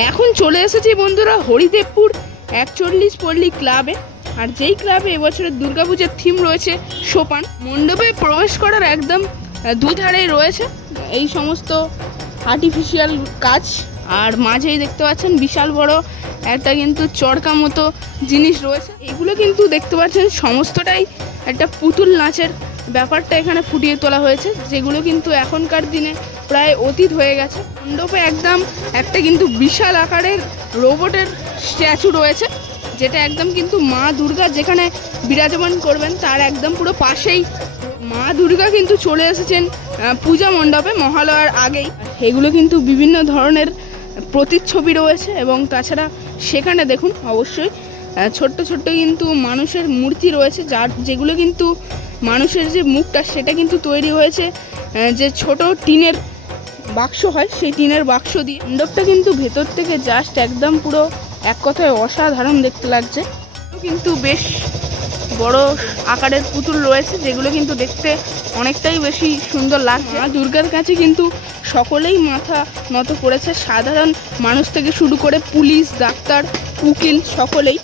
এখন চলে এসেছি বন্ধুরা হরিদেবপুর 41 পল্লী ক্লাবে। আর যেই ক্লাবে এবছরের দুর্গাপূজার থিম রয়েছে সোপান। মণ্ডপে প্রবেশ করার একদম দুধারেই রয়েছে এই সমস্ত আর্টিফিশিয়াল কাজ। আর মাঝেই দেখতে পাচ্ছেন বিশাল বড় একটা কিন্তু চরকা মতো জিনিস রয়েছে। এগুলো কিন্তু দেখতে পাচ্ছেন সমস্তটাই একটা পুতুল নাচের ব্যাপারটা এখানে ফুটিয়ে তোলা হয়েছে, যেগুলো কিন্তু এখনকার দিনে প্রায় অতীত হয়ে গেছে। মণ্ডপে একদম একটা কিন্তু বিশাল আকারের রোবটের স্ট্যাচু রয়েছে, যেটা একদম কিন্তু মা দুর্গা যেখানে বিরাজমান করবেন তার একদম পুরো পাশেই মা দুর্গা কিন্তু চলে এসেছেন পূজা মণ্ডপে মহালয়ার আগেই। এগুলো কিন্তু বিভিন্ন ধরনের প্রতিচ্ছবি রয়েছে এবং তাছাড়া সেখানে দেখুন অবশ্যই ছোট্ট ছোট্ট কিন্তু মানুষের মূর্তি রয়েছে, যেগুলো কিন্তু মানুষের যে মুখটা সেটা কিন্তু তৈরি হয়েছে যে ছোট টিনের বাক্স হয় সেই টিনের বাক্স দিয়ে। মণ্ডপটা কিন্তু ভেতর থেকে জাস্ট একদম পুরো এক কথায় অসাধারণ দেখতে লাগছে। কিন্তু বেশ বড় আকারের পুতুল রয়েছে, যেগুলো কিন্তু দেখতে অনেকটাই বেশি সুন্দর লাগছে। মা দুর্গার কাছে কিন্তু সকলেই মাথা নত করেছে, সাধারণ মানুষ থেকে শুরু করে পুলিশ, ডাক্তার, উকিল সকলেই।